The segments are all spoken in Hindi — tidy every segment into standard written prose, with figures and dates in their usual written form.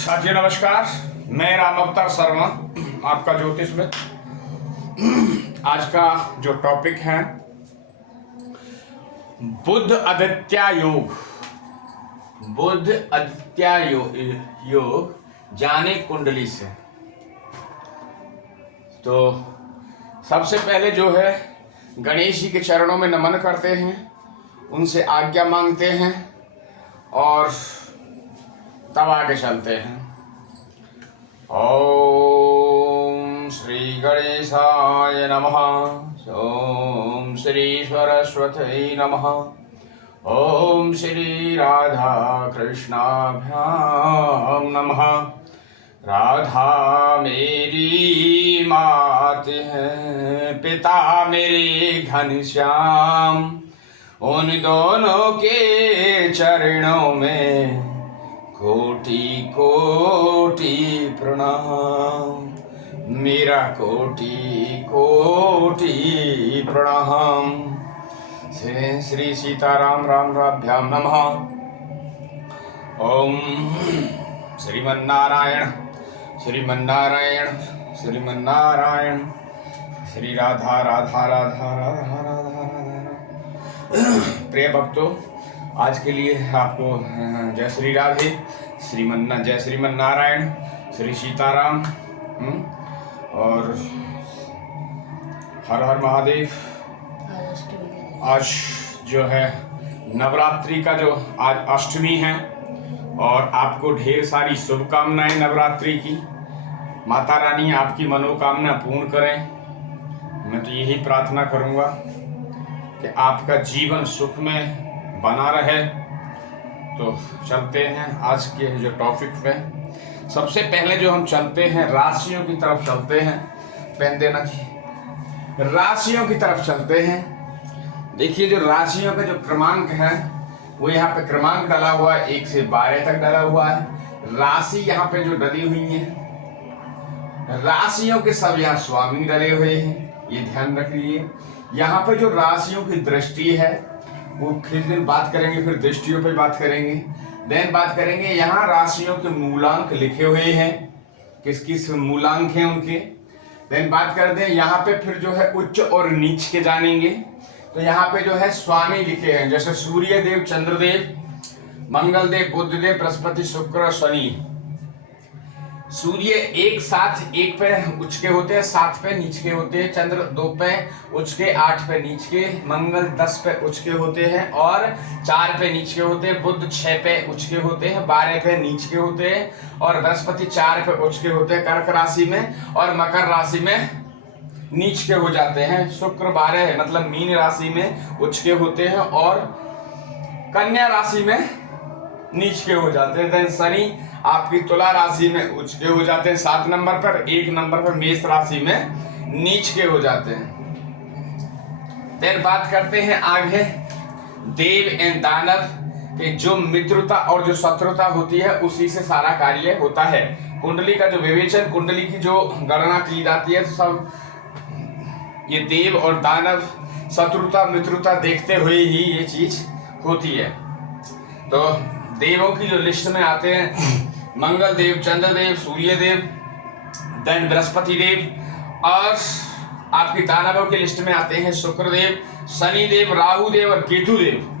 साथियों नमस्कार, मैं राम अवतार शर्मा, आपका ज्योतिष मित्र। आज का जो टॉपिक है बुध आदित्य योग। बुध आदित्य योग जाने कुंडली से। तो सबसे पहले जो है गणेश जी के चरणों में नमन करते हैं, उनसे आज्ञा मांगते हैं और तब आगे चलते हैं। ओम श्री गणेशाय नमः। ओम श्री सरस्वती नमः। ओम श्री राधा कृष्णाभ्याम नमः। राधा मेरी मात है, पिता मेरे घनश्याम, उन दोनों के चरणों में कोटि कोटि प्रणाम, मेरा कोटि कोटि प्रणाम। श्री सीताराम राम राभ्याम नमः। ओम श्रीमन्नारायण श्रीमन्नारायण श्रीमन्नारायण, श्री राधा राधा राधा राधा राधा राधा। प्रिय भक्तों, आज के लिए आपको जय श्री राधे, जय श्रीमन्नारायण, श्री सीताराम और हर हर महादेव। आज जो है नवरात्रि का जो आज अष्टमी है और आपको ढेर सारी शुभकामनाएं नवरात्रि की। माता रानी आपकी मनोकामना पूर्ण करें। मैं तो यही प्रार्थना करूंगा कि आपका जीवन सुख में बना रहे। तो चलते हैं आज के जो टॉपिक पे। सबसे पहले जो हम चलते हैं राशियों की तरफ चलते हैं। पेन देना जी। राशियों की तरफ चलते हैं। देखिए जो राशियों का जो क्रमांक है वो यहाँ पे क्रमांक डाला हुआ है, 1 से 12 तक डाला हुआ है। राशि यहाँ पे जो डली हुई है, राशियों के सब यहाँ स्वामी डले हुए हैं, ये ध्यान रखिए। यहाँ पे जो राशियों की दृष्टि है वो किस दिन बात करेंगे, फिर दृष्टियों पे बात करेंगे, देन बात करेंगे। यहाँ राशियों के मूलांक लिखे हुए हैं, किस किस मूलांक हैं उनके, देन बात करते हैं। यहाँ पे फिर जो है उच्च और नीच के जानेंगे। तो यहाँ पे जो है स्वामी लिखे हैं, जैसे सूर्य देव, चंद्रदेव, मंगल देव, बुध देव, बृहस्पति, शुक्र, शनि। सूर्य एक साथ 1 पे उच्च के होते हैं, 7 पे नीच के होते हैं, चंद्र 2 पे उच्च के, 8 पे नीच के, मंगल 10 पे उच्च के होते हैं और 4 पे नीच के होते हैं, बुध 6 पे उच्च के होते हैं, 12 पे नीच के होते हैं और बृहस्पति 4 पे उच्च के होते हैं कर्क राशि में, और मकर राशि में नीच के हो जाते हैं। शुक्र 12 मतलब मीन राशि में उच्च के होते हैं और कन्या राशि में नीच के हो जाते हैं। देन शनि आपकी तुला राशि में उच्च के हो जाते हैं 7 नंबर पर, 1 नंबर पर मेष राशि में नीच के हो जाते हैं। देन बात करते हैं आगे देव एंड दानव के। जो मित्रता और जो शत्रुता होती है उसी से सारा कार्य होता है। कुंडली का जो विवेचन, कुंडली की जो गणना की जाती है, तो सब ये देव और दानव शत्रुता मित्रता देखते हुए ही ये चीज होती है। तो देवों की जो लिस्ट में आते हैं मंगल देव, चंद्रदेव, सूर्य देव, देन बृहस्पति देव, और आपकी दानवों की लिस्ट में आते हैं शुक्र देव, शनि देव, राहु देव और केतु देव।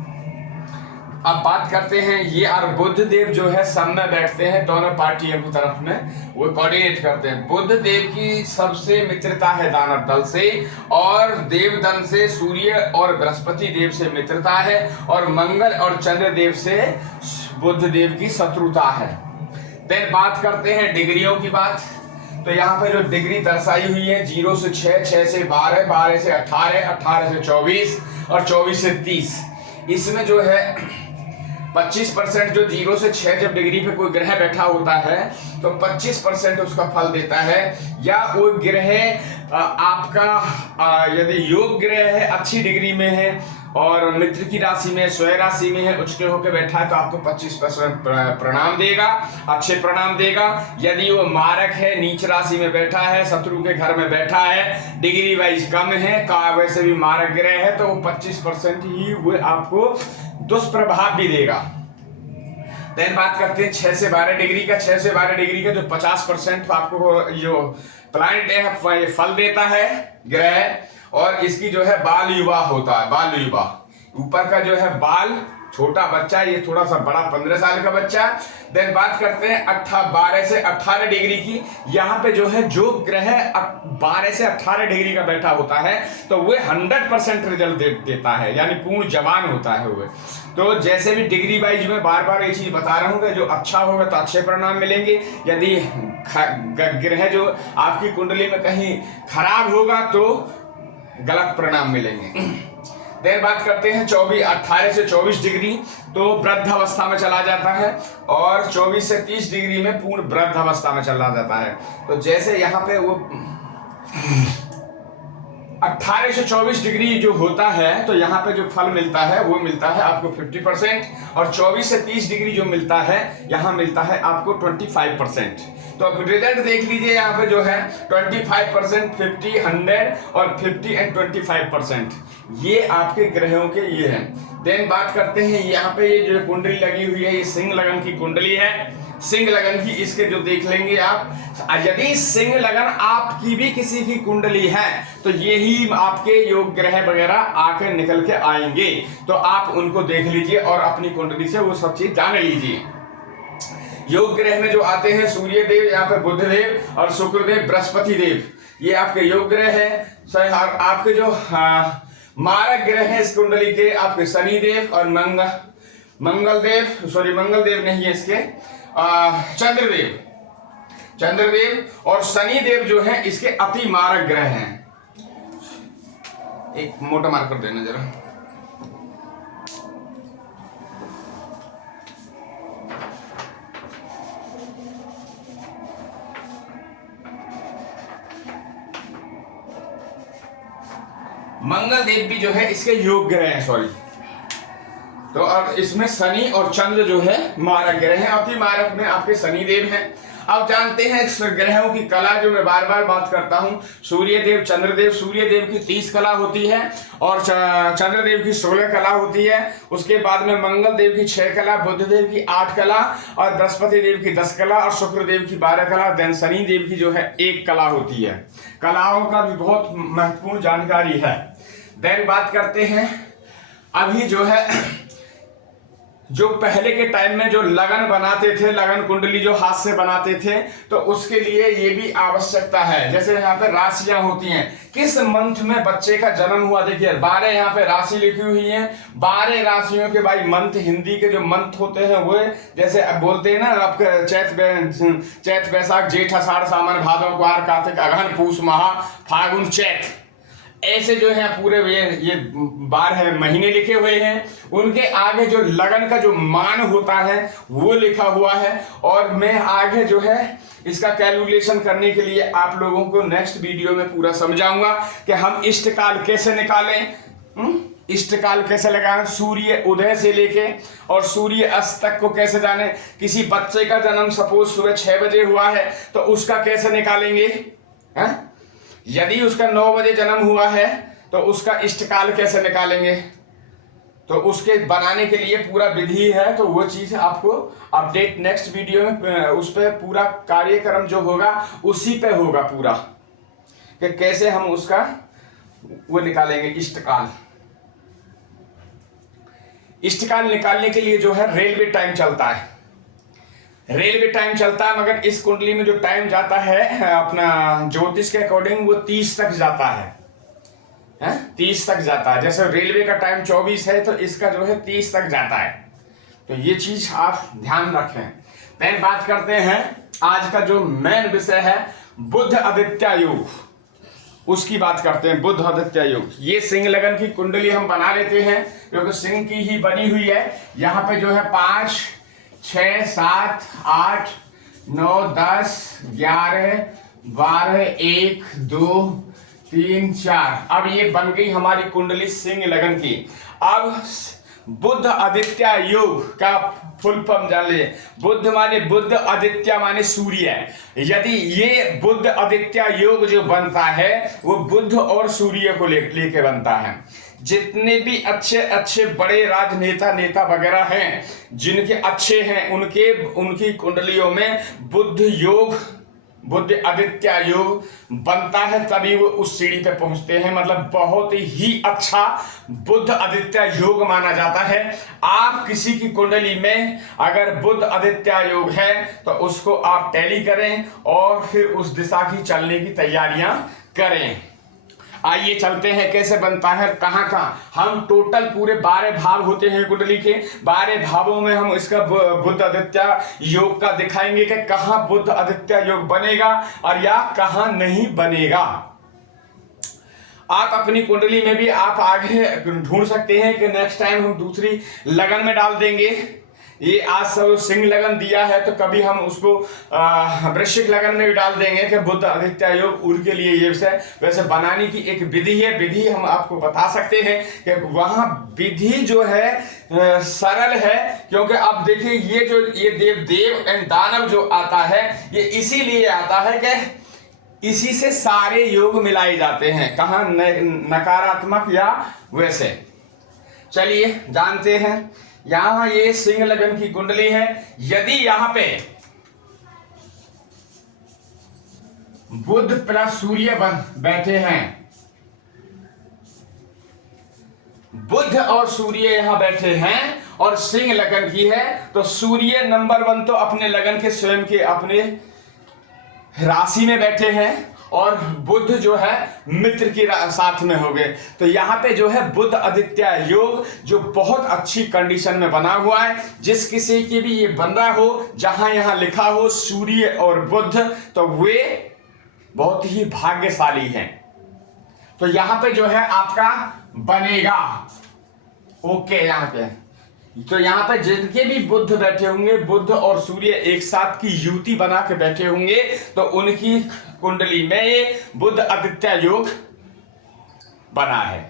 अब बात करते हैं ये और बुध देव जो है सब में बैठते हैं, दोनों पार्टियों की तरफ में वो कोऑर्डिनेट करते हैं। बुध देव की सबसे मित्रता है दानव दल से, और देव दल से सूर्य और बृहस्पति देव से मित्रता है, और मंगल और चंद्र देव से बुध देव की शत्रुता है। देन बात करते हैं डिग्रियों की बात। तो यहाँ पे जो डिग्री दर्शाई हुई है 0 से 6, 6 से 12, 12 से 18, 18 से 24 और 24 से 30। इसमें जो है 25% जो 0 से 6 जब डिग्री पे कोई ग्रह बैठा होता है तो 25% उसका फल देता है। या वो ग्रह आपका यदि योग ग्रह है, अच्छी डिग्री में है और मित्र की राशि में, स्वयं राशि में है, उच्च के होकर बैठा है, तो आपको 25% प्रणाम देगा, अच्छे प्रणाम देगा। यदि वो मारक है, नीच राशि में बैठा है, शत्रु के घर में बैठा है, डिग्री वाइज कम है, वैसे भी मारक ग्रह है, तो वो 25% ही वो आपको दुष्प्रभाव भी देगा। देन बात करते हैं 6 से 12 डिग्री का। 6 से 12 डिग्री का जो 50% आपको जो प्लैनेट है फल देता है ग्रह, और इसकी जो है बाल युवा होता है, बाल युवा। ऊपर का जो है बाल छोटा बच्चा, ये थोड़ा सा बड़ा 15 साल का बच्चा। देन बात करते हैं 12 से 18 डिग्री की। यहाँ पे जो है जो ग्रह 12 से 18 डिग्री का बैठा होता है तो वह 100% रिजल्ट देता है, यानी पूर्ण जवान होता है वह। तो जैसे भी डिग्री वाइज में बार बार ये चीज बता रहा हूँ कि जो अच्छा होगा तो अच्छे परिणाम मिलेंगे, यदि ग्रह जो आपकी कुंडली में कहीं खराब होगा तो गलत परिणाम मिलेंगे। देर बात करते हैं 18 से 24 डिग्री, तो वृद्ध अवस्था में चला जाता है, और 24 से 30 डिग्री में पूर्ण वृद्ध अवस्था में चला जाता है। तो जैसे यहाँ पे वो 18 से 24 डिग्री जो होता है तो यहाँ पे जो फल मिलता है वो मिलता है आपको 50%, और 24 से 30 डिग्री जो मिलता है यहाँ मिलता है आपको 25%। तो अब रिजल्ट देख लीजिए, यहाँ पे जो है 25%, 50, 100 और 50 एंड 25%, ये आपके ग्रहों के ये हैं। देन बात करते हैं यहाँ पे ये जो कुंडली लगी हुई है, ये सिंह लगन की कुंडली है। सिंह लगन की इसके जो देख लेंगे आप, यदि सिंह लगन आपकी भी किसी की कुंडली है तो यही आपके योग ग्रह वगैरह आकर निकल के आएंगे, तो आप उनको देख लीजिए और अपनी कुंडली से वो सब चीज जान लीजिए। योग ग्रह में जो आते हैं सूर्य देव, यहाँ पे बुध देव और शुक्र देव, बृहस्पति देव, ये आपके योग ग्रह है। आपके जो मारक ग्रह है इस कुंडली के, आपके शनि देव और मंगल देव नहीं है इसके, चंद्रदेव और शनि देव जो है इसके अति मारक ग्रह हैं। एक मोटा मार्कर देना जरा। मंगल देव भी जो है इसके योग ग्रह हैं, सॉरी। तो अब इसमें शनि और चंद्र जो है मारक ग्रह हैं, अति मारक में आपके शनि देव हैं। अब जानते हैं ग्रहों की कला, जो मैं बार बार बात करता हूं, सूर्यदेव चंद्रदेव, सूर्यदेव की 30 कला होती है और चंद्रदेव की 16 कला होती है। उसके बाद में मंगल देव की 6 कला, बुध देव की 8 कला और बृहस्पति देव की 10 कला और शुक्र देव की 12 कला, देन शनि देव की जो है 1 कला होती है। कलाओं का भी बहुत महत्वपूर्ण जानकारी है। देन बात करते हैं अभी जो है, जो पहले के टाइम में जो लगन बनाते थे, लगन कुंडली जो हाथ से बनाते थे, तो उसके लिए ये भी आवश्यकता है। जैसे यहाँ पे राशियां होती हैं, किस मंथ में बच्चे का जन्म हुआ, देखिए 12 यहाँ पे राशि लिखी हुई है। 12 राशियों के भाई मंथ, हिंदी के जो मंथ होते हैं वो जैसे अब बोलते हैं ना आपके चैत बैसाख जेठ आषाढ़ सावन भादव ग्वार कार्तिक अगहन पूष महा फागुन चैत, ऐसे जो है पूरे ये 12 महीने लिखे हुए हैं। उनके आगे जो लगन का जो मान होता है वो लिखा हुआ है, और मैं आगे जो है इसका कैलकुलेशन करने के लिए आप लोगों को नेक्स्ट वीडियो में पूरा समझाऊंगा कि हम इष्टकाल कैसे निकालें, इष्टकाल कैसे लगाएं, सूर्य उदय से लेके और सूर्य अस्त तक को कैसे जाने। किसी बच्चे का जन्म सपोज सुबह 6 बजे हुआ है तो उसका कैसे निकालेंगे, है? यदि उसका 9 बजे जन्म हुआ है तो उसका इष्टकाल कैसे निकालेंगे, तो उसके बनाने के लिए पूरा विधि है। तो वो चीज आपको अपडेट नेक्स्ट वीडियो में, उस पर पूरा कार्यक्रम जो होगा उसी पे होगा पूरा, कि कैसे हम उसका वो निकालेंगे इष्टकाल। इष्टकाल निकालने के लिए जो है रेलवे टाइम चलता है, रेलवे टाइम चलता है, मगर इस कुंडली में जो टाइम जाता है अपना ज्योतिष के अकॉर्डिंग वो 30 तक जाता है, 30 तक जाता है। जैसे रेलवे का टाइम 24 है तो इसका जो है 30 तक जाता है। तो ये चीज आप ध्यान रखें। देन बात करते हैं आज का जो मेन विषय है बुध आदित्य योग, उसकी बात करते हैं। बुध आदित्य योग, ये सिंह लगन की कुंडली हम बना लेते हैं क्योंकि सिंह की ही बनी हुई है। यहाँ पे जो है 5, 6, 7, 8, 9, 10, 11, 12, 1, 2, 3, 4। अब ये बन गई हमारी कुंडली सिंह लगन की। अब बुध आदित्य योग का फुल फॉर्म जान लीजिए। बुध माने बुध, आदित्य माने सूर्य। यदि ये बुध आदित्य योग जो बनता है वो बुध और सूर्य को लेके बनता है। जितने भी अच्छे अच्छे बड़े राजनेता नेता वगैरह हैं जिनके अच्छे हैं उनकी कुंडलियों में बुध योग, बुध आदित्य योग बनता है, तभी वो उस सीढ़ी पे पहुंचते हैं। मतलब बहुत ही अच्छा बुध आदित्य योग माना जाता है। आप किसी की कुंडली में अगर बुध आदित्य योग है तो उसको आप टैली करें और फिर उस दिशा की चलने की तैयारियां करें। आइए चलते हैं कैसे बनता है, कहाँ कहाँ हम टोटल पूरे 12 भाव होते हैं कुंडली के। 12 भावों में हम इसका बुध आदित्य योग का दिखाएंगे कि कहाँ बुध आदित्य योग बनेगा और या कहाँ नहीं बनेगा। आप अपनी कुंडली में भी आप आगे ढूंढ सकते हैं कि नेक्स्ट टाइम हम दूसरी लगन में डाल देंगे। ये आज सब सिंह लगन दिया है तो कभी हम उसको वृश्चिक लगन में भी डाल देंगे कि बुध आदित्य योग उनके लिए ये वैसे बनाने की एक विधि है। विधि हम आपको बता सकते हैं कि वहाँ विधि जो है सरल है, क्योंकि आप देखिए ये देव एंड दानव जो आता है ये इसीलिए आता है कि इसी से सारे योग मिलाए जाते हैं, कहाँ नकारात्मक या वैसे। चलिए जानते हैं। यहां ये सिंह लगन की कुंडली है। यदि यहां पे बुध प्लस सूर्य बैठे हैं, बुध और सूर्य यहां बैठे हैं और सिंह लगन की है, तो सूर्य नंबर 1 तो अपने लगन के स्वयं के अपने राशि में बैठे हैं और बुध जो है मित्र की साथ में हो गए। तो यहाँ पे जो है बुध आदित्य योग जो बहुत अच्छी कंडीशन में बना हुआ है। जिस किसी की भी ये बन रहा हो, जहां यहाँ लिखा हो सूर्य और बुध, तो वे बहुत ही भाग्यशाली हैं। तो यहाँ पे जो है आपका बनेगा ओके। यहाँ पे तो यहाँ पे जिनके भी बुध बैठे होंगे, बुध और सूर्य एक साथ की युति बना के बैठे होंगे, तो उनकी कुंडली में ये बुध आदित्य योग बना है।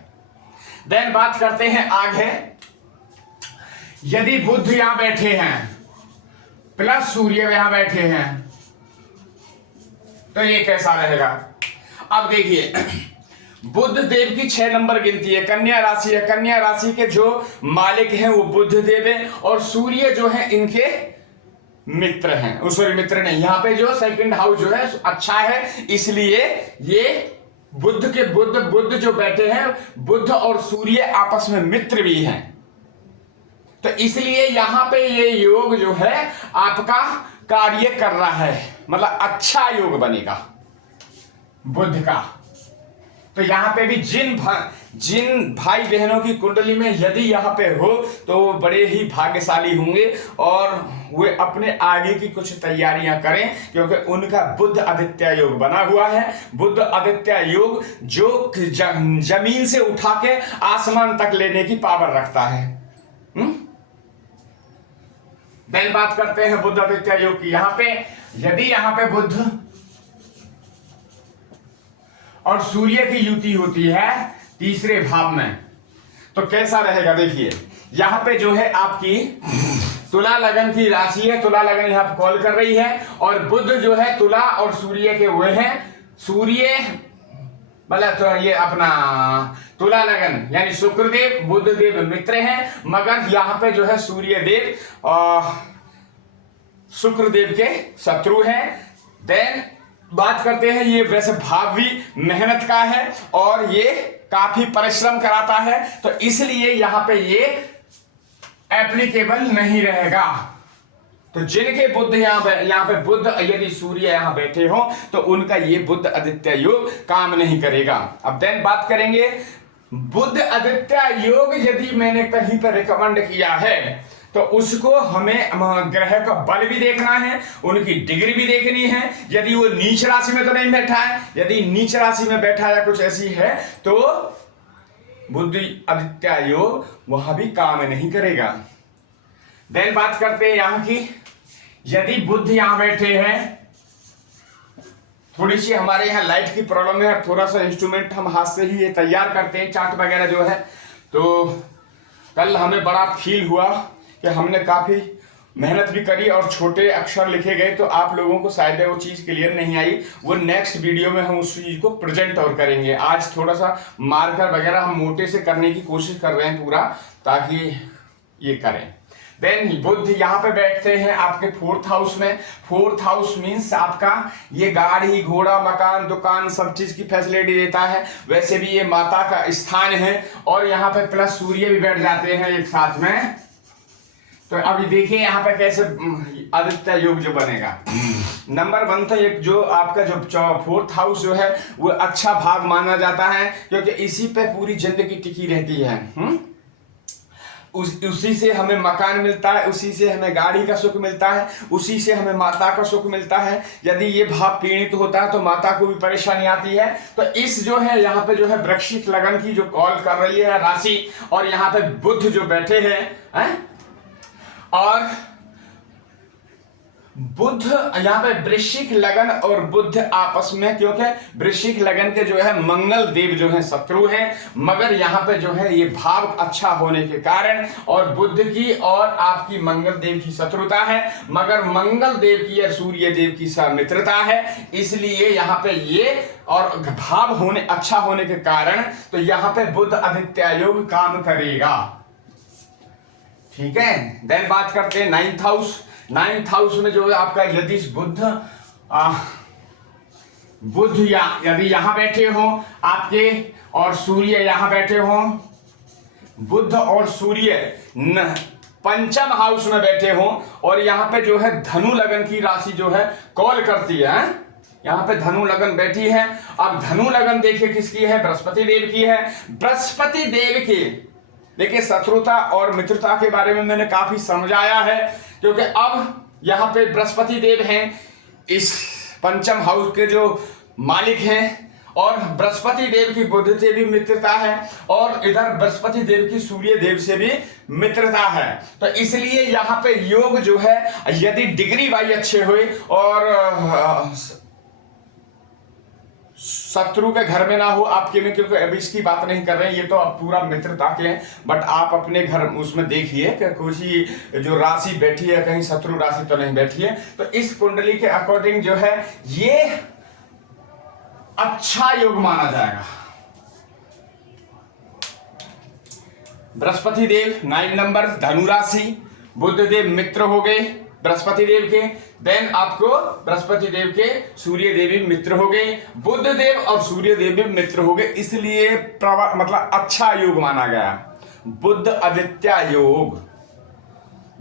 देन बात करते हैं आगे। यदि बुध यहां बैठे हैं प्लस सूर्य यहां बैठे हैं तो ये कैसा रहेगा। अब देखिए बुध देव की 6 नंबर गिनती है, कन्या राशि है। कन्या राशि के जो मालिक हैं वो बुध देव है और सूर्य जो है इनके मित्र हैं। सॉरी मित्र नहीं, यहाँ पे जो सेकंड हाउस जो है अच्छा है, इसलिए ये बुध जो बैठे हैं, बुध और सूर्य आपस में मित्र भी हैं। तो इसलिए यहां पे ये योग जो है आपका कार्य कर रहा है, मतलब अच्छा योग बनेगा बुध का। तो यहाँ पे भी जिन भाई बहनों की कुंडली में यदि यहाँ पे हो तो वो बड़े ही भाग्यशाली होंगे और वे अपने आगे की कुछ तैयारियां करें, क्योंकि उनका बुध आदित्य योग बना हुआ है। बुध आदित्य योग जो जमीन से उठा के आसमान तक लेने की पावर रखता है। देन बात करते हैं बुध आदित्य योग की। यहाँ पे यदि यहाँ पे बुध और सूर्य की युति होती है तीसरे भाव में, तो कैसा रहेगा। देखिए यहां पे जो है आपकी तुला लगन की राशि है, तुला लगन यहां पर कॉल कर रही है और बुध जो है तुला और सूर्य के हुए हैं। सूर्य मतलब तो ये अपना तुला लगन यानी शुक्रदेव बुधदेव मित्र हैं, मगर यहां पे जो है सूर्य देव और शुक्रदेव के शत्रु हैं। देन बात करते हैं, ये वैसे भाव भी मेहनत का है और ये काफी परिश्रम कराता है, तो इसलिए यहां पे ये एप्लीकेबल नहीं रहेगा। तो जिनके बुध यहाँ पे बुध यदि सूर्य यहां बैठे हो तो उनका ये बुध आदित्य योग काम नहीं करेगा। अब देन बात करेंगे बुध आदित्य योग यदि मैंने कहीं पर रिकमेंड किया है तो उसको हमें ग्रह का बल भी देखना है, उनकी डिग्री भी देखनी है। यदि वो नीच राशि में तो नहीं बैठा है, यदि नीच राशि में बैठा या कुछ ऐसी है तो बुध आदित्य योग वहां भी काम नहीं करेगा। देन बात करते हैं यहां की। यदि बुध यहां बैठे हैं, थोड़ी सी हमारे यहाँ लाइट की प्रॉब्लम है, थोड़ा सा इंस्ट्रूमेंट हम हाथ से ही ये तैयार करते हैं, चार्ट वगैरह जो है, तो कल हमें बड़ा फील हुआ कि हमने काफ़ी मेहनत भी करी और छोटे अक्षर लिखे गए, तो आप लोगों को शायद वो चीज़ क्लियर नहीं आई। वो नेक्स्ट वीडियो में हम उस चीज़ को प्रेजेंट और करेंगे। आज थोड़ा सा मार्कर वगैरह हम मोटे से करने की कोशिश कर रहे हैं पूरा, ताकि ये करें। देन बुध यहाँ पे बैठते हैं आपके 4th हाउस में। 4th हाउस मीन्स आपका ये गाड़ी घोड़ा मकान दुकान सब चीज की फैसिलिटी देता है। वैसे भी ये माता का स्थान है, और यहाँ पे प्लस सूर्य भी बैठ जाते हैं एक साथ में। तो अभी देखिए यहाँ पे कैसे आदित्य योग जो बनेगा। नंबर 1 तो एक जो आपका जो 4th हाउस जो है वो अच्छा भाग माना जाता है, क्योंकि इसी पे पूरी जिंदगी टिकी रहती है। उसी से हमें मकान मिलता है, उसी से हमें गाड़ी का सुख मिलता है, उसी से हमें माता का सुख मिलता है। यदि ये भाव पीड़ित होता है तो माता को भी परेशानी आती है। तो इस जो है यहाँ पे जो है वृश्चिक लगन की जो कॉल कर रही है राशि, और यहाँ पे बुध जो बैठे हैं और बुध यहाँ पे वृश्चिक लगन और बुध आपस में, क्योंकि वृश्चिक लगन के जो है मंगल देव जो है शत्रु हैं, मगर यहाँ पे जो है ये भाव अच्छा होने के कारण, और बुध की और आपकी मंगल देव की शत्रुता है, मगर मंगल देव की और सूर्य देव की मित्रता है। इसलिए यहाँ पे ये और भाव होने अच्छा होने के कारण तो यहाँ पे बुध आदित्य योग काम करेगा। ठीक है। देन बात करते हैं 9th हाउस। 9th हाउस में जो है आपका यदि बुध या यदि यहां बैठे हो आपके, और सूर्य यहां बैठे हो, बुध और सूर्य 5th हाउस में बैठे हो, और यहां पे जो है धनु लगन की राशि जो है कॉल करती है। यहां पे धनु लगन बैठी है। अब धनु लगन देखिए किसकी है, बृहस्पति देव की है। बृहस्पति देव की देखिए शत्रुता और मित्रता के बारे में मैंने काफी समझाया है, क्योंकि अब यहाँ पे बृहस्पति देव हैं, इस 5th हाउस के जो मालिक हैं, और बृहस्पति देव की बुध से भी मित्रता है, और इधर बृहस्पति देव की सूर्य देव से भी मित्रता है। तो इसलिए यहाँ पे योग जो है यदि डिग्री वाइज अच्छे हुए और शत्रु के घर में ना हो आपके में, क्योंकि अभी इसकी बात नहीं कर रहे हैं, ये तो अब पूरा मित्रता के हैं, बट आप अपने घर उसमें देखिए कि कोई जो राशि बैठी है कहीं शत्रु राशि तो नहीं बैठी है। तो इस कुंडली के अकॉर्डिंग जो है ये अच्छा योग माना जाएगा। बृहस्पति देव 9 नंबर धनु राशि, बुध देव मित्र हो गए बृहस्पति देव के। देन आपको बृहस्पति देव के सूर्य देव भी मित्र हो गए, बुध देव और सूर्य देव भी मित्र हो गए, इसलिए मतलब अच्छा योग माना गया बुध आदित्य योग।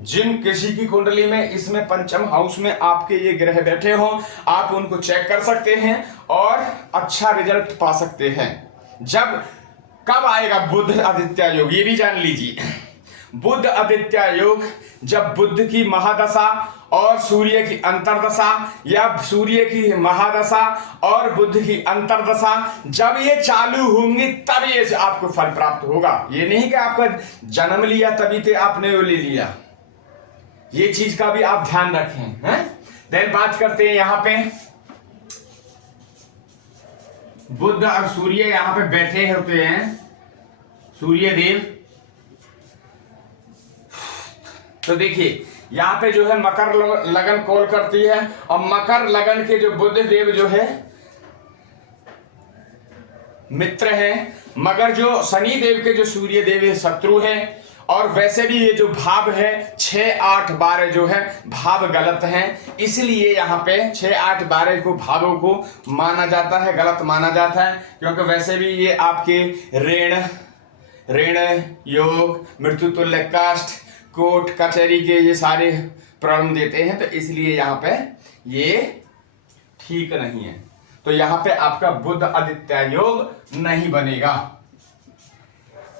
जिन किसी की कुंडली में इसमें 5th हाउस में आपके ये ग्रह बैठे हो, आप उनको चेक कर सकते हैं और अच्छा रिजल्ट पा सकते हैं। जब कब आएगा बुध आदित्य योग ये भी जान लीजिए। बुध आदित्य योग जब बुध की महादशा और सूर्य की अंतरदशा, या सूर्य की महादशा और बुध की अंतरदशा जब ये चालू होंगी तब ये आपको फल प्राप्त होगा। ये नहीं कि आपका जन्म लिया तभी तो आपने वो ले लिया, ये चीज का भी आप ध्यान रखें। हैं? देन बात करते हैं यहाँ पे बुध और सूर्य यहाँ पे बैठे होते हैं, सूर्य देव। तो देखिए यहाँ पे जो है मकर लगन कॉल करती है, और मकर लगन के जो बुध देव जो है मित्र हैं, मगर जो शनि देव के जो सूर्य देव है शत्रु हैं। और वैसे भी ये जो भाव है 6, 8, 12 जो है भाव गलत हैं, इसलिए यहाँ पे 6, 8, 12 को भावों को माना जाता है, गलत माना जाता है, क्योंकि वैसे भी ये आपके ऋण योग मृत्यु तुल्य काष्ठ कोर्ट कचहरी के ये सारे प्रॉब्लम देते हैं, तो इसलिए यहाँ पे ये ठीक नहीं है। तो यहाँ पे आपका बुध आदित्य योग नहीं बनेगा।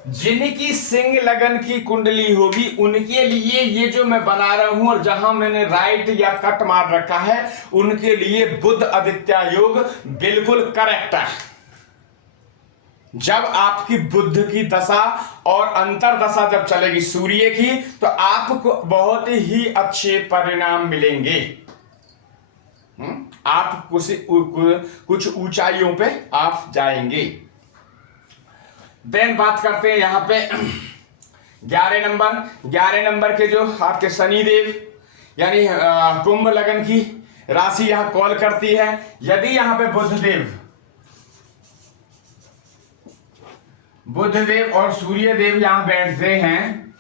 जिनकी सिंह लगन की कुंडली होगी उनके लिए ये जो मैं बना रहा हूं, और जहां मैंने राइट या कट मार रखा है उनके लिए बुध आदित्य योग बिल्कुल करेक्ट है। जब आपकी बुध की दशा और अंतर दशा जब चलेगी सूर्य की, तो आपको बहुत ही अच्छे परिणाम मिलेंगे। आप कुछ ऊंचाइयों पे आप जाएंगे। देन बात करते हैं यहाँ पे 11 नंबर के जो आपके शनिदेव यानी कुंभ लगन की राशि यहाँ कॉल करती है। यदि यहाँ पे बुधदेव और सूर्यदेव यहाँ बैठते हैं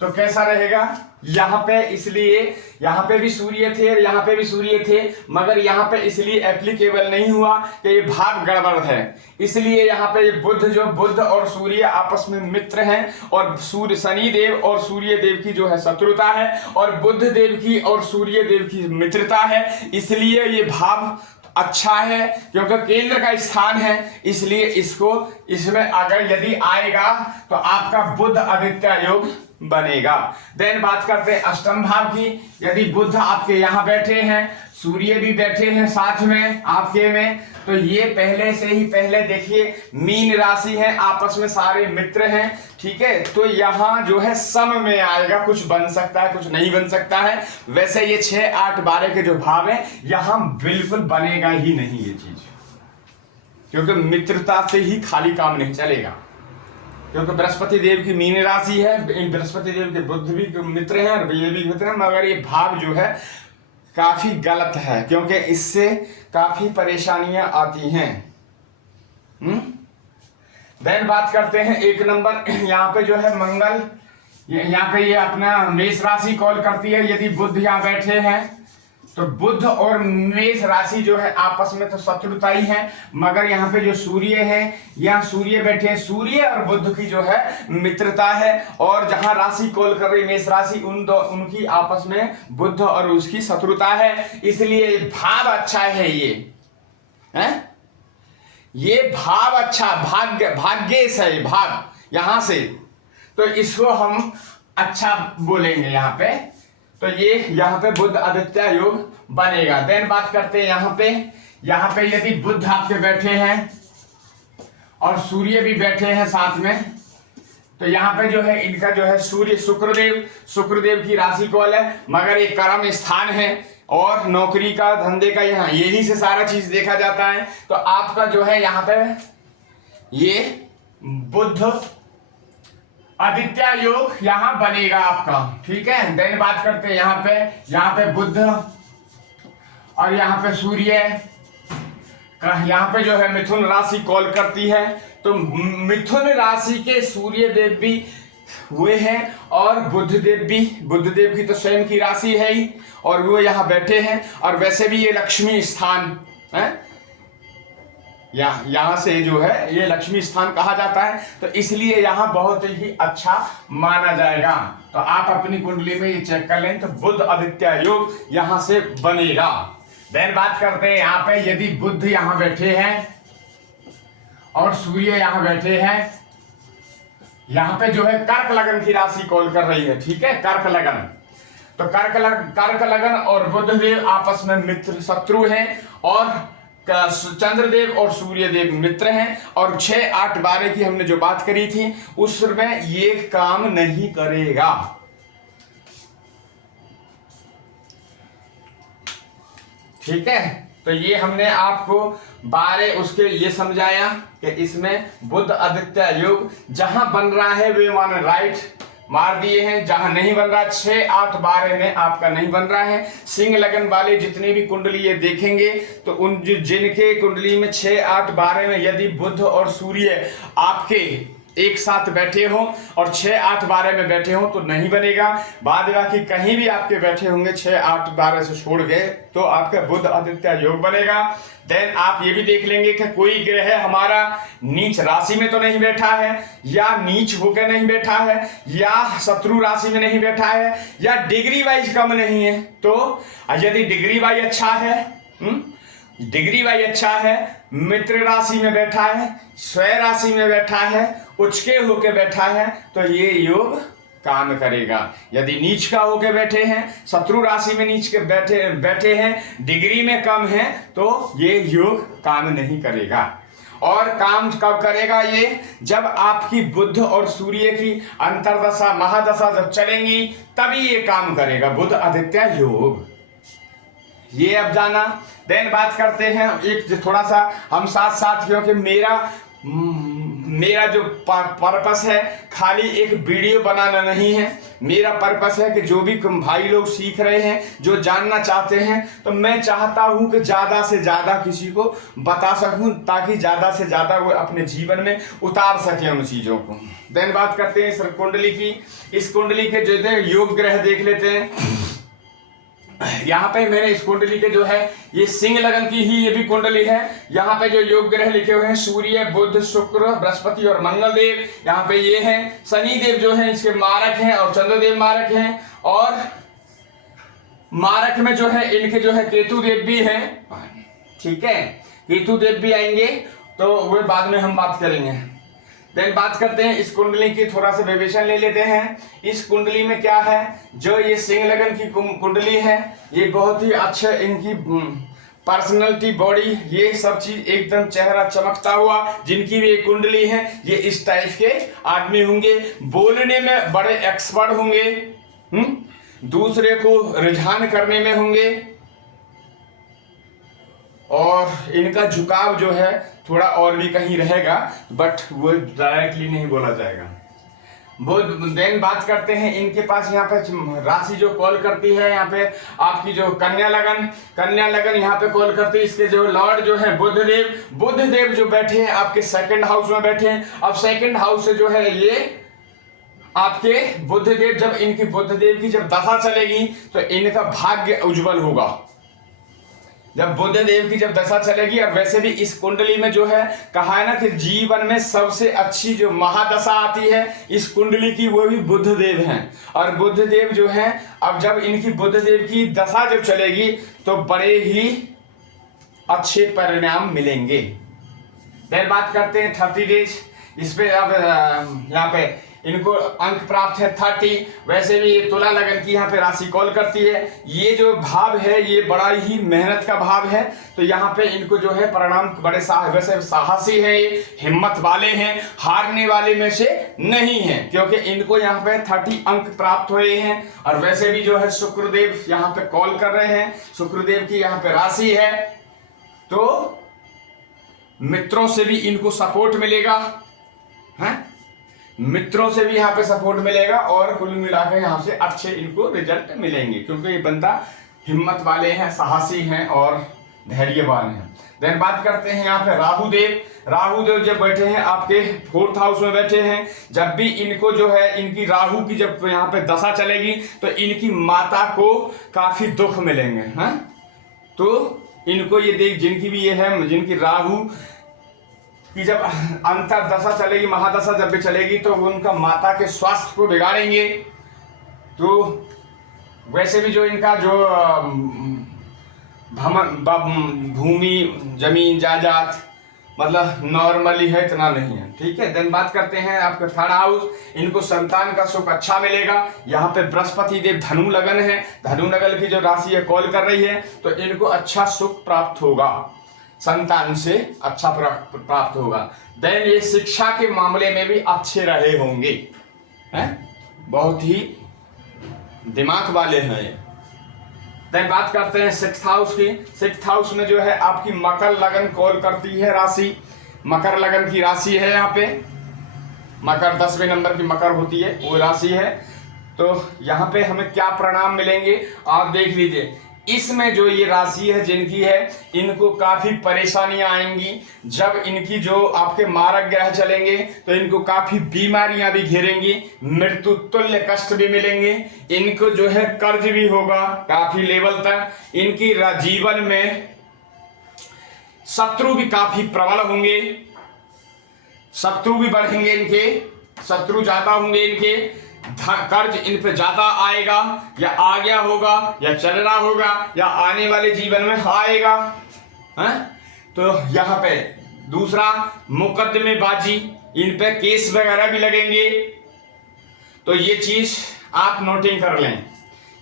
तो कैसा रहेगा। यहाँ पे इसलिए यहाँ पे भी सूर्य थे और यहाँ पे भी सूर्य थे, मगर यहाँ पे इसलिए एप्लीकेबल नहीं हुआ कि ये भाव गड़बड़ है। इसलिए यहाँ पे बुध और सूर्य आपस में मित्र हैं और शनिदेव और सूर्यदेव की जो है शत्रुता है और बुध देव की और सूर्यदेव की मित्रता है। इसलिए ये भाव अच्छा है क्योंकि केंद्र का स्थान है, इसलिए इसमें अगर यदि आएगा तो आपका बुध आदित्य योग बनेगा। देन बात करते हैं अष्टम भाव की। यदि बुध आपके यहाँ बैठे हैं, सूर्य भी बैठे हैं साथ में आपके में, तो ये पहले से ही देखिए मीन राशि है, आपस में सारे मित्र हैं, ठीक है। तो यहाँ जो है सम में आएगा, कुछ बन सकता है कुछ नहीं बन सकता है। वैसे ये 6, 8, 12 के जो भाव है यहाँ बिल्कुल बनेगा ही नहीं ये चीज, क्योंकि मित्रता से ही खाली काम नहीं चलेगा। क्योंकि बृहस्पति देव की मीन राशि है, बृहस्पति देव के बुध भी मित्र हैं और ये भी मित्र हैं, मगर ये भाव जो है काफी गलत है क्योंकि इससे काफी परेशानियां आती हैं। देन बात करते हैं 1 नंबर। यहाँ पे जो है मंगल, यहाँ पे ये अपना मेष राशि कॉल करती है। यदि बुध यहाँ बैठे हैं तो बुध और मेष राशि जो है आपस में तो शत्रुता ही है, मगर यहाँ पे जो सूर्य है, यहाँ सूर्य बैठे हैं, सूर्य और बुध की जो है मित्रता है। और जहां राशि कॉल कर रही मेष राशि, उनकी आपस में बुध और उसकी शत्रुता है। इसलिए भाव अच्छा है ये भाव अच्छा, भाग्येश है भाव यहाँ से, तो इसको हम अच्छा बोलेंगे यहाँ पे। तो ये यहाँ पे बुध आदित्य योग बनेगा। देन बात करते हैं यहाँ पे यदि बुध आपके बैठे हैं और सूर्य भी बैठे हैं साथ में, तो यहाँ पे जो है इनका जो है सूर्य शुक्रदेव की राशि कॉल है, मगर ये कर्म स्थान है और नौकरी का धंधे का यहाँ यही से सारा चीज देखा जाता है। तो आपका जो है यहाँ पे ये बुध आदित्य योग यहाँ बनेगा आपका, ठीक है। देन बात करते हैं यहाँ पे बुध और यहाँ पे सूर्य, यहाँ पे जो है मिथुन राशि कॉल करती है। तो मिथुन राशि के सूर्य देव भी हुए हैं और बुध देव की तो स्वयं की राशि है ही, और वो यहाँ बैठे हैं। और वैसे भी ये लक्ष्मी स्थान है, यहाँ से जो है ये लक्ष्मी स्थान कहा जाता है, तो इसलिए यहाँ बहुत ही अच्छा माना जाएगा। तो आप अपनी कुंडली में ये चेक कर लें तो बुध आदित्य योग यहाँ से बनेगा। देन बात करते हैं यहाँ पे यदि बुध यहाँ बैठे हैं और सूर्य यहाँ बैठे हैं, यहाँ पे जो है कर्क लगन की राशि कॉल कर रही है, ठीक है, कर्क लगन। तो कर्क लगन और बुध देव आपस में मित्र शत्रु हैं और चंद्रदेव और सूर्यदेव मित्र हैं। और 6, 8, 12 की हमने जो बात करी थी उसमें ये काम नहीं करेगा। ठीक है, तो ये हमने आपको 12 उसके लिए समझाया कि इसमें बुध आदित्य योग जहां बन रहा है वे वन राइट मार दिए हैं, जहां नहीं बन रहा 6, 8, 12 में आपका नहीं बन रहा है। सिंह लगन वाले जितने भी कुंडली ये देखेंगे तो उन जिनके कुंडली में 6, 8, 12 में यदि बुध और सूर्य आपके एक साथ बैठे हो और 6, 8, 12 में बैठे हो तो नहीं बनेगा। बाद बाकी कहीं भी आपके बैठे होंगे 6, 8, 12 से छोड़ गए तो आपका बुध आदित्य योग बनेगा। देन आप ये भी देख लेंगे कि कोई ग्रह हमारा नीच राशि में तो नहीं बैठा है, या नीच होकर नहीं बैठा है, या शत्रु राशि में नहीं बैठा है, या डिग्री वाइज कम नहीं है। तो यदि डिग्री वाइज अच्छा है, मित्र राशि में बैठा है, स्वय राशि में बैठा है, उचके होके बैठा है, तो ये योग काम करेगा। यदि नीच का होके बैठे हैं, शत्रु राशि में नीच के बैठे हैं, डिग्री में कम है, तो ये योग काम नहीं करेगा। और काम कब करेगा ये? जब आपकी बुध और सूर्य की अंतरदशा महादशा जब चलेंगी तभी ये काम करेगा, बुध आदित्य योग। ये अब जाना। देन बात करते हैं एक थोड़ा सा हम साथ क्योंकि मेरा जो पर्पस है खाली एक वीडियो बनाना नहीं है। मेरा पर्पस है कि जो भी भाई लोग सीख रहे हैं, जो जानना चाहते हैं, तो मैं चाहता हूं कि ज़्यादा से ज़्यादा किसी को बता सकूं, ताकि ज़्यादा से ज़्यादा वो अपने जीवन में उतार सकें उन चीज़ों को। देन बात करते हैं इस कुंडली की। इस कुंडली के जो है योग ग्रह देख लेते हैं। यहाँ पे मैंने इस कुंडली के जो है ये सिंह लगन की ही ये भी कुंडली है। यहाँ पे जो योग ग्रह लिखे हुए हैं सूर्य, बुध, शुक्र, बृहस्पति और मंगल देव, यहाँ पे ये हैं। शनि देव जो है इसके मारक हैं और चंद्रदेव मारक हैं, और मारक में जो है इनके जो है केतु देव भी हैं। ठीक है, केतु देव भी आएंगे, तो वो बाद में हम बात करेंगे। देन बात करते हैं इस कुंडली की, थोड़ा सा विवेचन ले लेते हैं। इस कुंडली में क्या है, जो ये सिंह लगन की कुंडली है, ये बहुत ही अच्छा, इनकी पर्सनैलिटी, बॉडी, ये सब चीज एकदम चेहरा चमकता हुआ, जिनकी भी एक कुंडली है ये इस टाइप के आदमी होंगे। बोलने में बड़े एक्सपर्ट होंगे, दूसरे को रुझान करने में होंगे, और इनका झुकाव जो है थोड़ा और भी कहीं रहेगा, बट वो डायरेक्टली नहीं बोला जाएगा। देन बात करते हैं इनके पास यहाँ पे राशि जो कॉल करती है, यहाँ पे आपकी जो कन्या लगन यहाँ पे कॉल करती है। इसके जो लॉर्ड जो है बुधदेव जो बैठे हैं आपके सेकंड हाउस में बैठे हैं। अब सेकंड हाउस से जो है ये आपके बुधदेव, जब इनकी बुधदेव की जब दशा चलेगी तो इनका भाग्य उज्जवल होगा। जब बुधदेव की जब दशा चलेगी, और वैसे भी इस कुंडली में जो है कहा है ना कि जीवन में सबसे अच्छी जो महादशा आती है इस कुंडली की, वो भी बुधदेव हैं। और बुधदेव जो है, अब जब इनकी बुधदेव की दशा जब चलेगी तो बड़े ही अच्छे परिणाम मिलेंगे। फिर बात करते हैं 30 डेज। इस पे अब यहाँ पे इनको अंक प्राप्त है 30। वैसे भी ये तुला लगन की यहाँ पे राशि कॉल करती है। ये जो भाव है ये बड़ा ही मेहनत का भाव है, तो यहाँ पे इनको जो है परिणाम बड़े वैसे साहसी है, ये हिम्मत वाले हैं, हारने वाले में से नहीं है, क्योंकि इनको यहाँ पे 30 अंक प्राप्त हुए हैं। और वैसे भी जो है शुक्रदेव यहाँ पे कॉल कर रहे हैं, शुक्रदेव की यहाँ पे राशि है, तो मित्रों से भी इनको सपोर्ट मिलेगा, है मित्रों से भी यहाँ पे सपोर्ट मिलेगा, और कुल मिलाकर यहाँ से अच्छे इनको रिजल्ट मिलेंगे, क्योंकि ये बंदा हिम्मत वाले हैं, साहसी हैं और धैर्यवान हैं। देन बात करते हैं यहाँ पे राहुदेव जब बैठे हैं आपके 4th हाउस में बैठे हैं। जब भी इनको जो है इनकी राहु की जब यहाँ पे दशा चलेगी तो इनकी माता को काफी दुख मिलेंगे, हैं? तो इनको ये देख, जिनकी भी ये है, जिनकी राहु कि जब अंतर दशा चलेगी, महादशा जब भी चलेगी, तो उनका माता के स्वास्थ्य को बिगाड़ेंगे। तो वैसे भी जो इनका जो भूमि, जमीन, जायदाद मतलब नॉर्मली है, इतना नहीं है। ठीक है। देन बात करते हैं आपके 3rd हाउस। इनको संतान का सुख अच्छा मिलेगा। यहाँ पे बृहस्पति देव धनु लगन है, धनु लगन की जो राशि है कॉल कर रही है, तो इनको अच्छा सुख प्राप्त होगा, संतान से अच्छा प्राप्त होगा। देन ये शिक्षा के मामले में भी अच्छे रहे होंगे, हैं? बहुत ही दिमाग वाले हैं। देन बात करते हैं 6th हाउस की। 6th हाउस में जो है आपकी मकर लगन कॉल करती है राशि, मकर लगन की राशि है यहाँ पे। मकर 10वें नंबर की मकर होती है, वो राशि है। तो यहाँ पे हमें क्या परिणाम मिलेंगे आप देख लीजिए। इसमें जो ये राशि है जिनकी है, इनको काफी परेशानियां आएंगी। जब इनकी जो आपके मारक ग्रह चलेंगे तो इनको काफी बीमारियां भी घेरेंगी, मृत्यु तुल्य कष्ट भी मिलेंगे। इनको जो है कर्ज भी होगा काफी लेवल तक। इनकी जीवन में शत्रु भी काफी प्रबल होंगे, शत्रु भी बढ़ेंगे, इनके शत्रु ज्यादा होंगे, इनके कर्ज इन पे ज्यादा आएगा, या आ गया होगा, या चल रहा होगा, या आने वाले जीवन में आएगा, हैं? तो यहाँ पे दूसरा मुकदमेबाजी, इन पे केस वगैरह भी लगेंगे। तो ये चीज आप नोटिंग कर लें।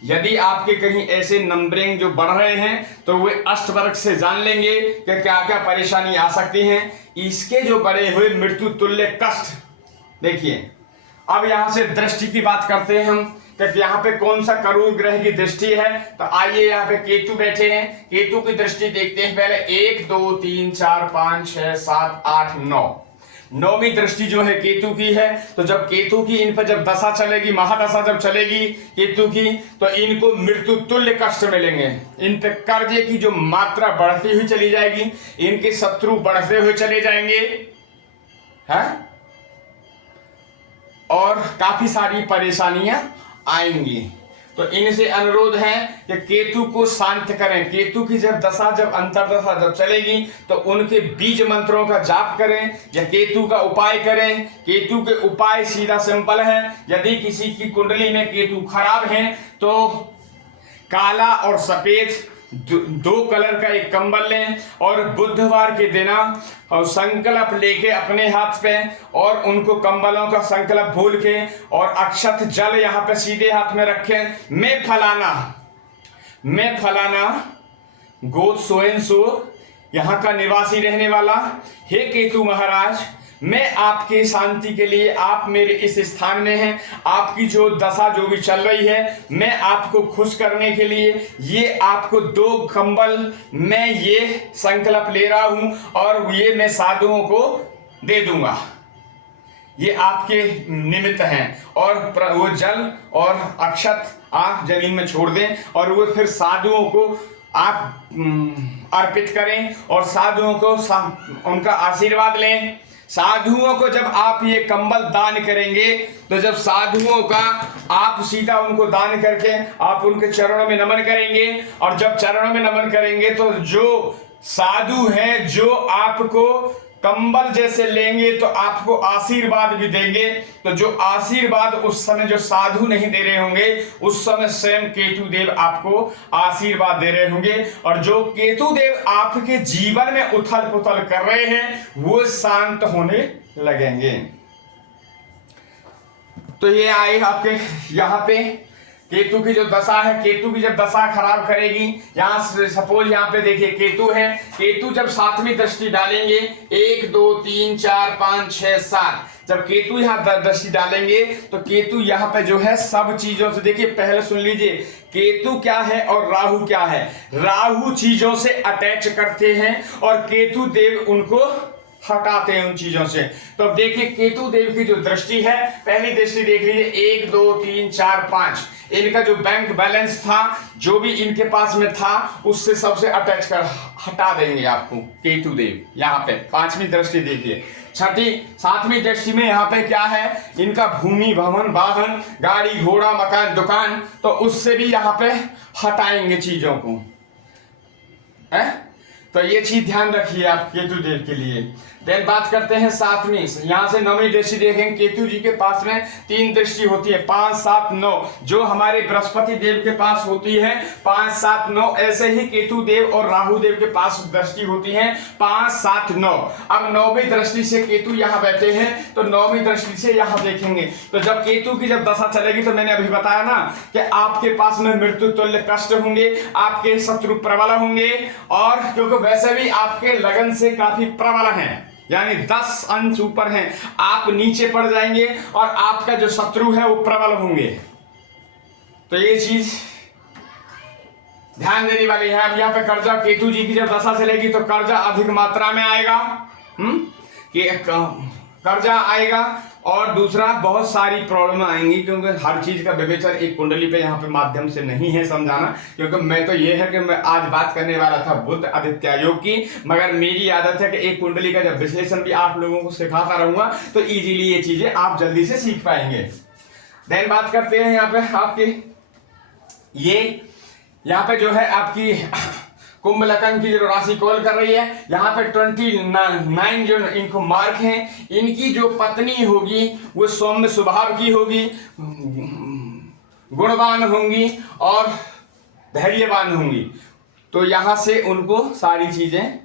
यदि आपके कहीं ऐसे नंबरिंग जो बढ़ रहे हैं तो वे अष्टवर्ग से जान लेंगे कि क्या क्या परेशानी आ सकती है। इसके जो बड़े हुए मृत्यु तुल्य कष्ट, देखिए अब यहां से दृष्टि की बात करते हैं हम कि यहाँ पे कौन सा करूण ग्रह की दृष्टि है। तो आइए यहाँ पे केतु बैठे हैं, केतु की दृष्टि देखते हैं पहले। 1 2 3 4 5 6 7 8 9। नौवीं दृष्टि जो है केतु की है। तो जब केतु की इन पर जब दशा चलेगी, महादशा जब चलेगी केतु की, तो इनको मृत्यु तुल्य कष्ट मिलेंगे। इन पे कर्जे की जो मात्रा बढ़ती हुई चली जाएगी, इनके शत्रु बढ़ते हुए चले जाएंगे, है, और काफी सारी परेशानियां आएंगी। तो इनसे अनुरोध है कि केतु को शांत करें। केतु की जब दशा, जब अंतरदशा जब चलेगी, तो उनके बीज मंत्रों का जाप करें या केतु का उपाय करें। केतु के उपाय सीधा सिंपल है। यदि किसी की कुंडली में केतु खराब है तो काला और सफेद दो कलर का एक कंबल लें और बुधवार के दिन और संकल्प लेके अपने हाथ पे, और उनको कंबलों का संकल्प भूल के और अक्षत जल यहाँ पे सीधे हाथ में रखें। मैं फलाना गोद सोएन सो यहाँ का निवासी रहने वाला, हे केतु महाराज, मैं आपके शांति के लिए, आप मेरे इस स्थान में हैं, आपकी जो दशा जो भी चल रही है, मैं आपको खुश करने के लिए ये आपको 2 कंबल मैं ये संकल्प ले रहा हूं और ये मैं साधुओं को दे दूंगा। ये आपके निमित्त हैं। और वो जल और अक्षत आप जमीन में छोड़ दें और वो फिर साधुओं को आप अर्पित करें और साधुओं को उनका आशीर्वाद लें। साधुओं को जब आप ये कंबल दान करेंगे, तो जब साधुओं का आप सीधा उनको दान करके आप उनके चरणों में नमन करेंगे, और जब चरणों में नमन करेंगे तो जो साधु हैं जो आपको कंबल जैसे लेंगे तो आपको आशीर्वाद भी देंगे। तो जो आशीर्वाद उस समय जो साधु नहीं दे रहे होंगे, उस समय स्वयं केतु देव आपको आशीर्वाद दे रहे होंगे, और जो केतु देव आपके जीवन में उथल पुथल कर रहे हैं वो शांत होने लगेंगे। तो ये आए आपके यहाँ पे केतु की जो दशा है। केतु की जब दशा खराब करेगी, यहाँ सपोज यहाँ पे देखिए केतु है, केतु जब 7वीं दृष्टि डालेंगे, 1 2 3 4 5 6 7, जब केतु यहाँ दृष्टि डालेंगे तो केतु यहाँ पे जो है सब चीजों से, देखिए पहले सुन लीजिए केतु क्या है और राहु क्या है। राहु चीजों से अटैच करते हैं और केतु देव उनको हटाते हैं उन चीजों से। तो अब देखिए केतु देव की जो दृष्टि है, पहली दृष्टि देख लीजिए 1 2 3 4 5, इनका जो बैंक बैलेंस था, जो भी इनके पास में था, उससे सबसे अटैच कर हटा देंगे आपको केतु देव। यहाँ पे 5वीं दृष्टि देखिए। 6ठी 7वीं दृष्टि में यहाँ पे क्या है, इनका भूमि भवन वाहन गाड़ी घोड़ा मकान दुकान, तो उससे भी यहाँ पे हटाएंगे चीजों को, है? तो ये चीज ध्यान रखिए आप केतु देव के लिए। देन बात करते हैं 7वीं, यहाँ से 9वीं दृष्टि देखेंगे। केतु जी के पास में 3 दृष्टि होती है, 5 7 9, जो हमारे बृहस्पति देव के पास होती है 5 7 9, ऐसे ही केतु देव और राहु देव के पास दृष्टि होती है 5 7 9। अब 9वीं दृष्टि से केतु यहाँ बैठे हैं, तो 9वीं दृष्टि से यहाँ देखेंगे। तो जब केतु की जब दशा चलेगी, तो मैंने अभी बताया ना कि आपके पास में मृत्यु तुल्य कष्ट होंगे, आपके शत्रु प्रबल होंगे, और क्योंकि वैसे भी आपके लगन से काफी प्रबल हैं, यानी 10 अंश ऊपर हैं, आप नीचे पड़ जाएंगे और आपका जो शत्रु है वो प्रबल होंगे। तो ये चीज ध्यान देने वाली है। अब यहाँ पे कर्जा, केतु जी की जब दशा चलेगी तो कर्जा अधिक मात्रा में आएगा, कि कर्जा आएगा, और दूसरा बहुत सारी प्रॉब्लम आएंगी, क्योंकि हर चीज का विवेचन एक कुंडली पे यहाँ पे माध्यम से नहीं है समझाना, क्योंकि मैं तो ये है कि मैं आज बात करने वाला था बुध आदित्य योग की, मगर मेरी आदत है कि एक कुंडली का जब विश्लेषण भी आप लोगों को सिखाता रहूंगा तो इजीली ये चीजें आप जल्दी से सीख पाएंगे। देन बात करते हैं यहाँ पे आपके ये यहाँ पे जो है आपकी कुंभ लग्न की जो राशि कॉल कर रही है, यहाँ पे 29 जो इनको मार्क हैं, इनकी जो पत्नी होगी वो सौम्य स्वभाव की होगी, गुणवान होंगी और धैर्यवान होंगी। तो यहाँ से उनको सारी चीजें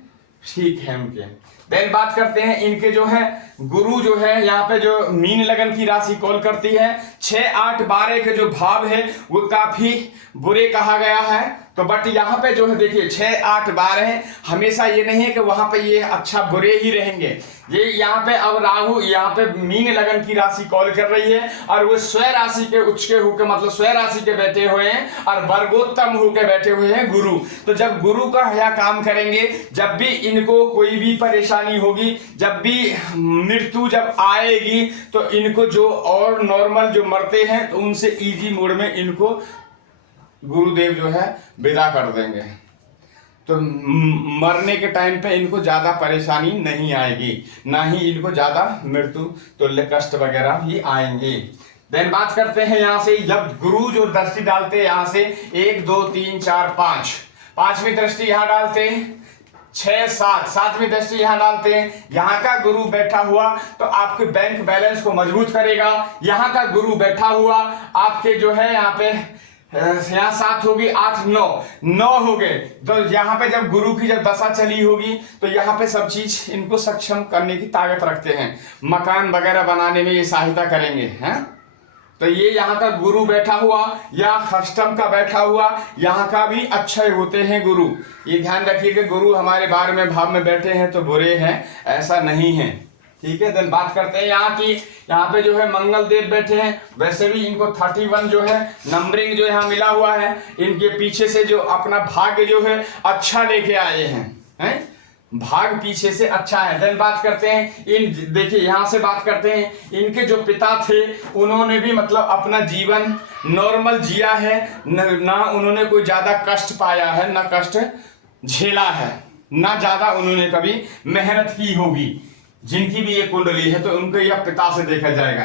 ठीक है उनके। देन बात करते हैं इनके जो है गुरु जो है यहाँ पे जो मीन लगन की राशि कॉल करती है, 6 8 12 के जो भाव है वो काफी बुरे कहा गया है। तो बट यहाँ पे जो है देखिए 6 8 12 है, हमेशा ये नहीं है कि वहां पे ये अच्छा बुरे ही रहेंगे। ये यहाँ पे अब राहु यहाँ पे मीन लगन की राशि कॉल कर रही है और वो स्वयं राशि के उच्च के होकर मतलब स्वयं राशि के बैठे हुए हैं और वर्गोत्तम होकर बैठे हुए हैं गुरु। तो जब गुरु का यह काम करेंगे, जब भी इनको कोई भी परेशानी होगी, जब भी मृत्यु जब आएगी, तो इनको जो और नॉर्मल जो मरते हैं तो उनसे इजी मोड में इनको गुरुदेव जो है विदा कर देंगे। तो मरने के टाइम पे इनको ज़्यादा परेशानी नहीं आएगी, ना ही इनको ज़्यादा मृत्यु तुल्य कष्ट वगैरह भी आएंगे। देन बात करते हैं यहाँ से, जब गुरु जो दृष्टि डालते हैं यहाँ से 1 2 3 4 5, 5वीं दृष्टि यहाँ डालते हैं, 6 7, 7वीं दृष्टि यहाँ डालते हैं। यहाँ का गुरु बैठा हुआ तो आपके बैंक बैलेंस को मजबूत करेगा। यहाँ का गुरु बैठा हुआ आपके जो है यहाँ पे यहाँ 7 होगी, 8 9 हो गए। तो यहाँ पे जब गुरु की जब दशा चली होगी तो यहाँ पे सब चीज इनको सक्षम करने की ताकत रखते हैं, मकान वगैरह बनाने में ये सहायता करेंगे हैं। तो ये यहाँ का गुरु बैठा हुआ या अष्टम का बैठा हुआ, यहाँ का भी अच्छे होते हैं गुरु। ये ध्यान रखिए कि गुरु हमारे 12वें भाव में बैठे हैं तो बुरे हैं, ऐसा नहीं है, ठीक है। देन बात करते हैं यहाँ की, यहाँ पे जो है मंगल देव बैठे हैं। वैसे भी इनको 31 जो है नंबरिंग जो यहाँ मिला हुआ है, इनके पीछे से जो अपना भाग्य जो है अच्छा लेके आए हैं, भाग पीछे से अच्छा है। देन बात करते हैं इन, देखिए यहाँ से बात करते हैं, इनके जो पिता थे उन्होंने भी मतलब अपना जीवन नॉर्मल जिया है, ना उन्होंने कोई ज्यादा कष्ट पाया है, ना कष्ट झेला है, ना ज्यादा उन्होंने कभी मेहनत की होगी। जिनकी भी ये कुंडली है तो उनको यह पिता से देखा जाएगा।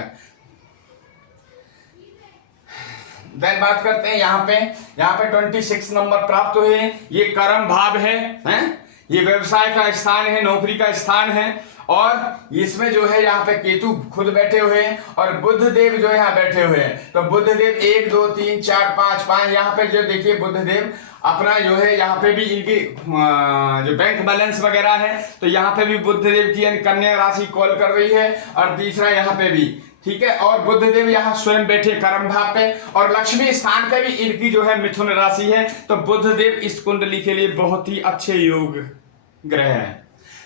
देन बात करते हैं यहाँ पे 26 नंबर प्राप्त हुए, ये कर्म भाव है, ये व्यवसाय का स्थान है, नौकरी का स्थान है। और इसमें जो है यहाँ पे केतु खुद बैठे हुए हैं और बुध देव जो यहाँ बैठे हुए हैं। तो बुध देव 1 2 3 4 5 यहाँ पे जो देखिए बुध देव अपना जो है यहाँ पे भी इनकी जो बैंक बैलेंस वगैरह है तो यहाँ पे भी बुध देव की कन्या राशि कॉल कर रही है और तीसरा यहाँ पे भी, ठीक है। और बुध देव यहाँ स्वयं बैठे कर्म भाव पे और लक्ष्मी स्थान पे भी इनकी जो है मिथुन राशि है। तो बुध देव इस कुंडली के लिए बहुत ही अच्छे योग ग्रह है।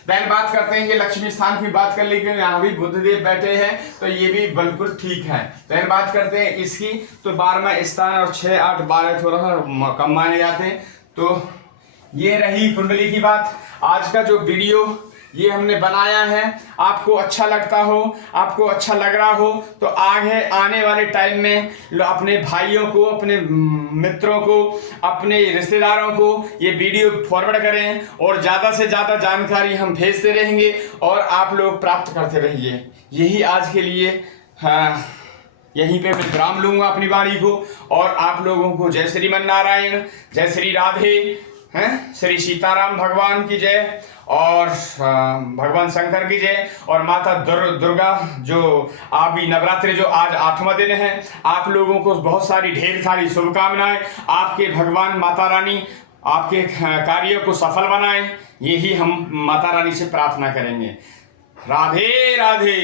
देन बात करते हैं, ये लक्ष्मी स्थान की बात कर लेकिन यहाँ भी बुधदेव बैठे हैं तो ये भी बिल्कुल ठीक है। देन बात करते हैं इसकी, तो 12वां स्थान और 6 8 12 थोड़ा सा कम माने जाते हैं। तो ये रही कुंडली की बात। आज का जो वीडियो ये हमने बनाया है, आपको अच्छा लगता हो, आपको अच्छा लग रहा हो तो आगे आने वाले टाइम में अपने भाइयों को, अपने मित्रों को, अपने रिश्तेदारों को ये वीडियो फॉरवर्ड करें और ज़्यादा से ज़्यादा जानकारी हम भेजते रहेंगे और आप लोग प्राप्त करते रहिए। यही आज के लिए यहीं पे विश्राम लूँगा अपनी वाणी को और आप लोगों को जय श्रीमन नारायण, जय श्री राधे, श्री सीताराम भगवान की जय और भगवान शंकर की जय और माता दुर्गा जो अभी नवरात्रि जो आज 8वां दिन है, आप लोगों को बहुत सारी ढेर सारी शुभकामनाएं। आपके भगवान माता रानी आपके कार्यों को सफल बनाएं, यही हम माता रानी से प्रार्थना करेंगे। राधे राधे।